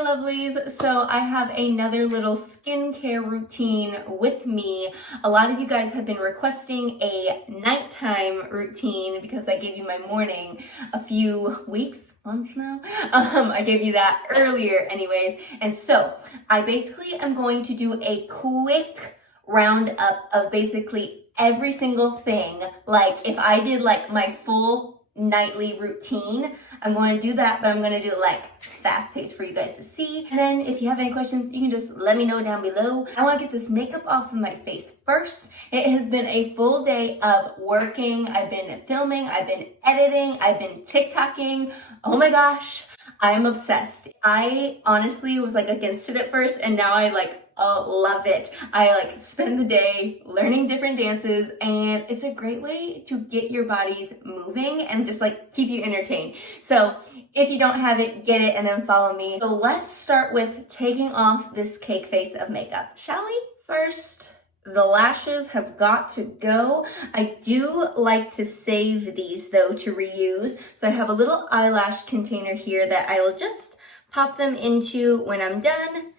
lovelies, so I have another little skincare routine with me. A lot of you guys have been requesting a nighttime routine because I gave you my morning a few months now. I gave you that earlier anyways. And so I basically am going to do a quick roundup of basically every single thing. Like if I did like my full nightly routine, I'm going to do that, but I'm going to do it like fast paced for you guys to see. And then if you have any questions, you can just let me know down below. I want to get this makeup off of my face first. It has been a full day of working. I've been filming, I've been editing, I've been TikToking. Oh my gosh, I'm obsessed. I honestly was like against it at first, and now I love it. I like spend the day learning different dances, and it's a great way to get your bodies moving and just like keep you entertained. So if you don't have it, get it and then follow me. So let's start with taking off this cake face of makeup, shall we? First, the lashes have got to go. I do like to save these though to reuse. So I have a little eyelash container here that I will just pop them into when I'm done.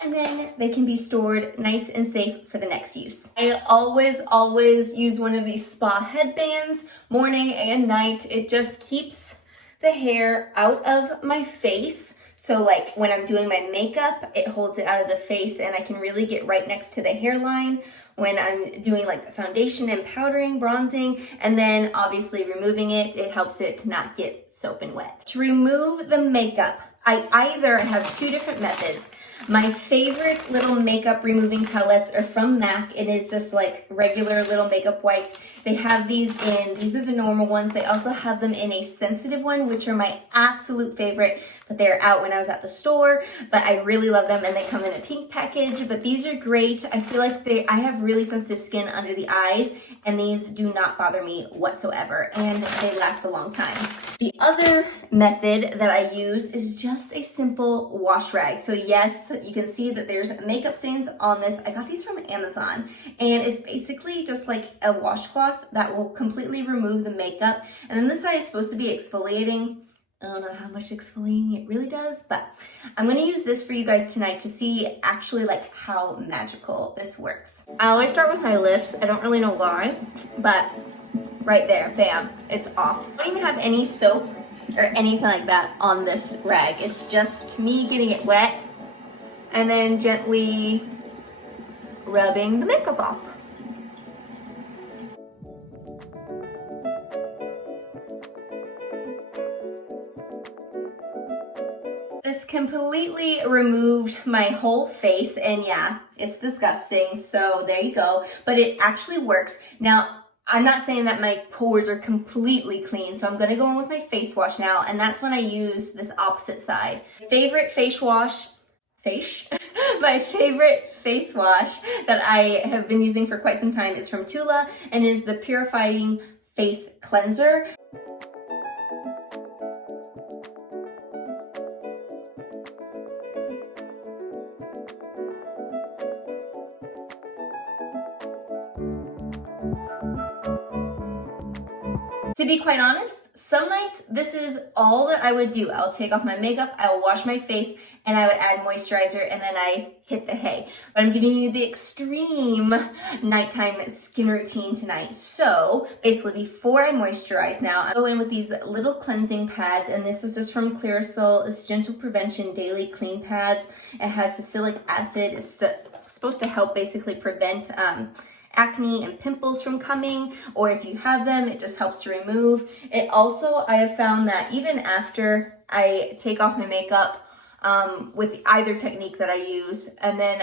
And then they can be stored nice and safe for the next use. I always use one of these spa headbands, morning and night. It just keeps the hair out of my face. So like when I'm doing my makeup, it holds it out of the face and I can really get right next to the hairline when I'm doing like the foundation and powdering, bronzing, and then obviously removing it, it helps it to not get soap and wet. To remove the makeup, I either have two different methods. My favorite little makeup removing towelettes are from MAC. It is just like regular little makeup wipes. They have these are the normal ones. They also have them in a sensitive one, which are my absolute favorite, but they're out when I was at the store, but I really love them and they come in a pink package, but these are great. I feel like I have really sensitive skin under the eyes and these do not bother me whatsoever and they last a long time. The other method that I use is just a simple wash rag. So yes, you can see that there's makeup stains on this. I got these from Amazon and it's basically just like a washcloth that will completely remove the makeup. And then this side is supposed to be exfoliating. I don't know how much exfoliating it really does, but I'm going to use this for you guys tonight to see actually like how magical this works. I always start with my lips. I don't really know why, but right there, bam, it's off. I don't even have any soap or anything like that on this rag. It's just me getting it wet and then gently rubbing the makeup off. This completely removed my whole face and yeah, it's disgusting. So there you go, but it actually works. Now, I'm not saying that my pores are completely clean, so I'm gonna go in with my face wash now, and that's when I use this opposite side. Favorite face wash, my favorite face wash that I have been using for quite some time is from Tula and is the Purifying Face Cleanser. To be quite honest, some nights this is all that I would do. I'll take off my makeup, I will wash my face, and I would add moisturizer, and then I hit the hay. But I'm giving you the extreme nighttime skin routine tonight. So basically before I moisturize now, I go in with these little cleansing pads, and this is just from Clearasil. It's Gentle Prevention Daily Clean Pads. It has salicylic acid. It's supposed to help basically prevent acne and pimples from coming, or if you have them, it just helps to remove. It also, I have found that even after I take off my makeup with either technique that I use, and then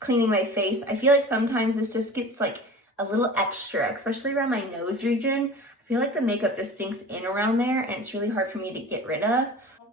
cleaning my face, I feel like sometimes this just gets like a little extra, especially around my nose region. I feel like the makeup just sinks in around there and it's really hard for me to get rid of.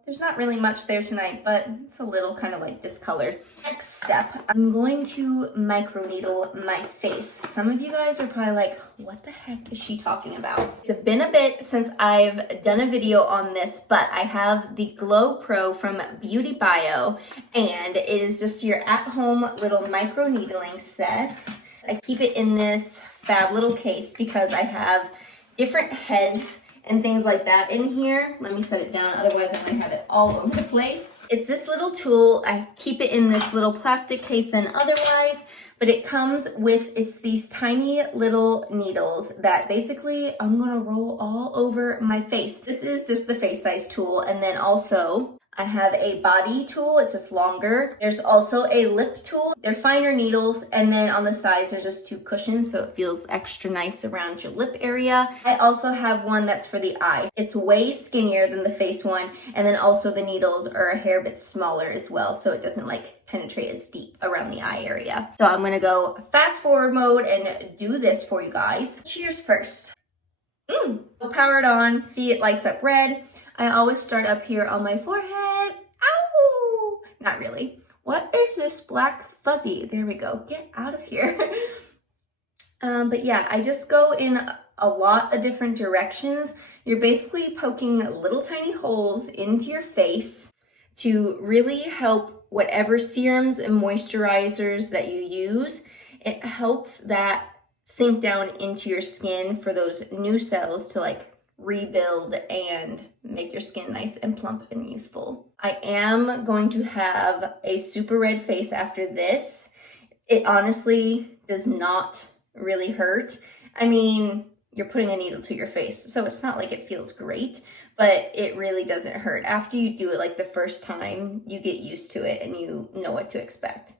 There's not really much there tonight, but it's a little kind of like discolored. Next step, I'm going to microneedle my face. Some of you guys are probably like, what the heck is she talking about? It's been a bit since I've done a video on this, but I have the Glow Pro from Beauty Bio, and it is just your at-home little microneedling set. I keep it in this fab little case because I have different heads and things like that in here. Let me set it down, otherwise I'm gonna have it all over the place. It's this little tool. I keep it in this little plastic case than otherwise, but it comes with, it's these tiny little needles that basically I'm gonna roll all over my face. This is just the face size tool, and then also I have a body tool, it's just longer. There's also a lip tool. They're finer needles, and then on the sides there's just 2 cushions, so it feels extra nice around your lip area. I also have one that's for the eyes. It's way skinnier than the face one, and then also the needles are a hair bit smaller as well, so it doesn't like penetrate as deep around the eye area. So I'm gonna go fast forward mode and do this for you guys. Cheers first. So power it on, see it lights up red. I always start up here on my forehead. Ow! Not really. What is this black fuzzy? There we go. Get out of here. But yeah, I just go in a lot of different directions. You're basically poking little tiny holes into your face to really help whatever serums and moisturizers that you use. It helps that sink down into your skin for those new cells to like rebuild and make your skin nice and plump and youthful. I am going to have a super red face after this. It honestly does not really hurt. I mean, you're putting a needle to your face, so it's not like it feels great, but it really doesn't hurt. After you do it like the first time, you get used to it and you know what to expect.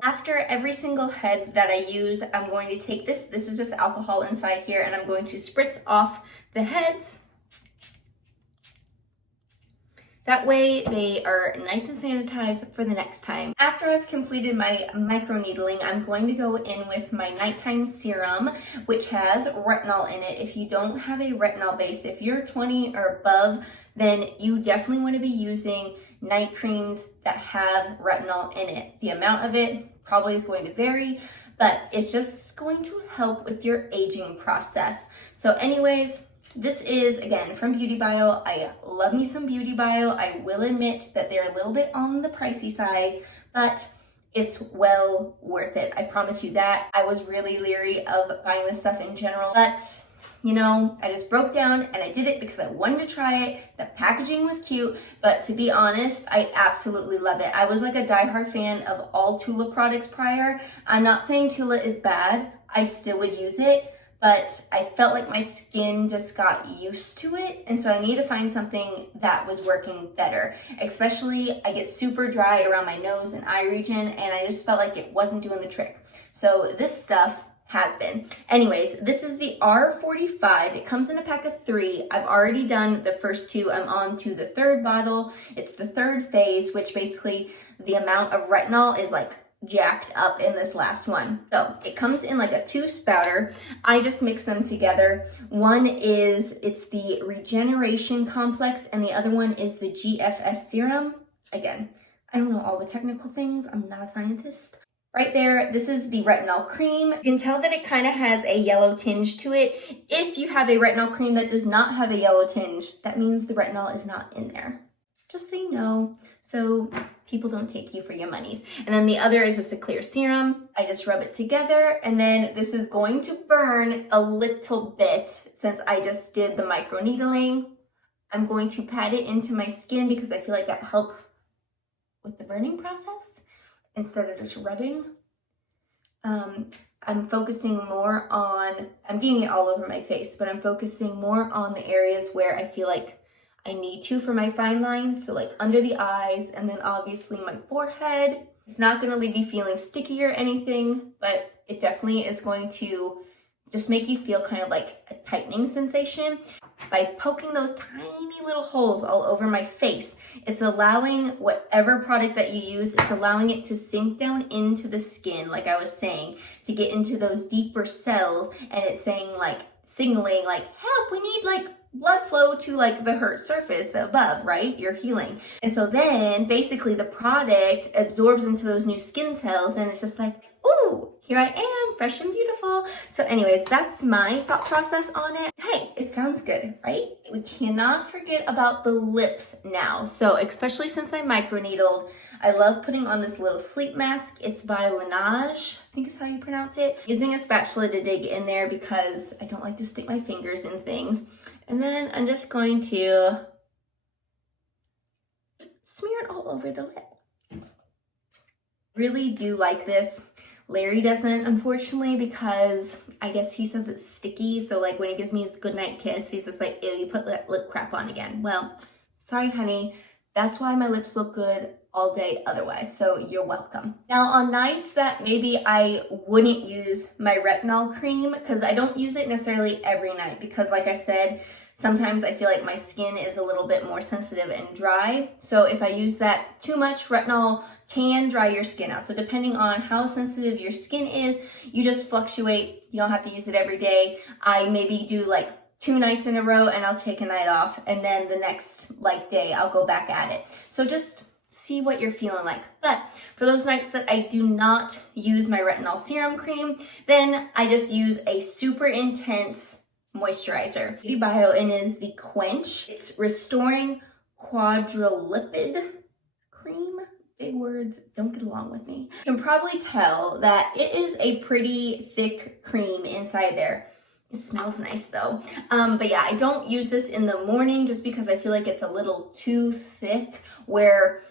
After every single head that I use, I'm going to take this is just alcohol inside here, and I'm going to spritz off the heads. That way they are nice and sanitized for the next time. After I've completed my microneedling, I'm going to go in with my nighttime serum, which has retinol in it. If you don't have a retinol base, if you're 20 or above, then you definitely want to be using night creams that have retinol in it. The amount of it probably is going to vary, but it's just going to help with your aging process. So anyways, this is, again, from Beauty Bio. I love me some Beauty Bio. I will admit that they're a little bit on the pricey side, but it's well worth it. I promise you that. I was really leery of buying this stuff in general, but you know, I just broke down and I did it because I wanted to try it. The packaging was cute, but to be honest, I absolutely love it. I was like a diehard fan of all Tula products prior. I'm not saying Tula is bad. I still would use it, but I felt like my skin just got used to it. And so I need to find something that was working better. Especially, I get super dry around my nose and eye region, and I just felt like it wasn't doing the trick. So this stuff has been. Anyways, this is the R45. It comes in a pack of 3. I've already done the first 2. I'm on to the 3rd bottle. It's the 3rd phase, which basically the amount of retinol is like jacked up in this last one. So it comes in like a 2-spouter. I just mix them together. One is, it's the Regeneration Complex, and the other one is the GFS Serum. Again, I don't know all the technical things. I'm not a scientist. Right there, this is the retinol cream. You can tell that it kind of has a yellow tinge to it. If you have a retinol cream that does not have a yellow tinge, that means the retinol is not in there. Just so you know, so people don't take you for your monies. And then the other is just a clear serum. I just rub it together, and then this is going to burn a little bit since I just did the microneedling. I'm going to pat it into my skin because I feel like that helps with the burning process instead of just rubbing. I'm focusing more on, I'm getting it all over my face, but I'm focusing more on the areas where I feel like I need to for my fine lines. So like under the eyes, and then obviously my forehead. It's not gonna leave you feeling sticky or anything, but it definitely is going to just make you feel kind of like a tightening sensation. by poking those tiny little holes all over my face. It's allowing whatever product that you use, it's allowing it to sink down into the skin, like I was saying, to get into those deeper cells, and it's saying like, signaling like, help, we need like blood flow to like the hurt surface above, right? You're healing. And so then basically the product absorbs into those new skin cells, and it's just like, ooh, here I am, fresh and beautiful. So anyways, that's my thought process on it. Hey, it sounds good, right? We cannot forget about the lips now. So especially since I microneedled, I love putting on this little sleep mask. It's by Laneige, I think is how you pronounce it. Using a spatula to dig in there because I don't like to stick my fingers in things. And then I'm just going to smear it all over the lip. Really do like this. Larry doesn't, unfortunately, because I guess he says it's sticky. So like when he gives me his goodnight kiss, he's just like, ew, you put that lip crap on again. Well, sorry, honey. That's why my lips look good all day otherwise. So you're welcome. Now on nights that maybe I wouldn't use my retinol cream, because I don't use it necessarily every night, because like I said, sometimes I feel like my skin is a little bit more sensitive and dry. So if I use that too much, retinol can dry your skin out. So depending on how sensitive your skin is, you just fluctuate. You don't have to use it every day. I maybe do like 2 nights in a row and I'll take a night off, and then the next like day I'll go back at it. So just see what you're feeling like. But for those nights that I do not use my retinol serum cream, then I just use a super intense moisturizer. Beauty Bio is the Quench. It's restoring quadrolipid cream. Big words don't get along with me. You can probably tell that it is a pretty thick cream inside there. It smells nice though. But yeah, I don't use this in the morning just because I feel like it's a little too thick, where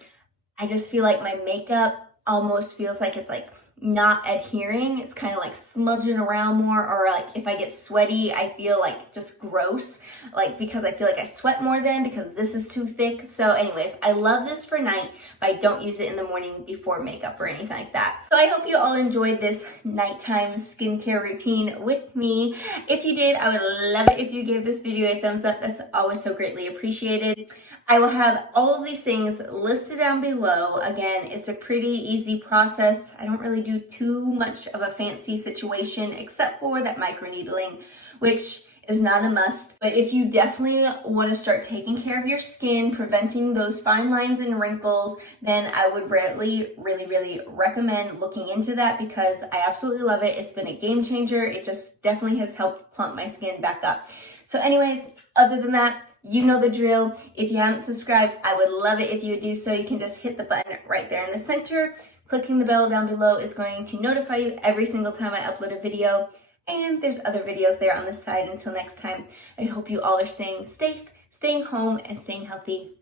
I just feel like my makeup almost feels like it's like not adhering. It's kind of like smudging around more, or like if I get sweaty, I feel like just gross, like because I feel like I sweat more then because this is too thick. So anyways, I love this for night, but I don't use it in the morning before makeup or anything like that. So I hope you all enjoyed this nighttime skincare routine with me. If you did, I would love it if you gave this video a thumbs up. That's always so greatly appreciated. I will have all of these things listed down below. Again, it's a pretty easy process. I don't really do too much of a fancy situation except for that microneedling, which is not a must. But if you definitely want to start taking care of your skin, preventing those fine lines and wrinkles, then I would really recommend looking into that, because I absolutely love it. It's been a game changer. It just definitely has helped plump my skin back up. So anyways, other than that, you know the drill. If you haven't subscribed, I would love it if you would do so. You can just hit the button right there in the center. Clicking the bell down below is going to notify you every single time I upload a video. And there's other videos there on the side. Until next time, I hope you all are staying safe, staying home, and staying healthy.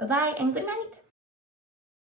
Bye-bye and good night.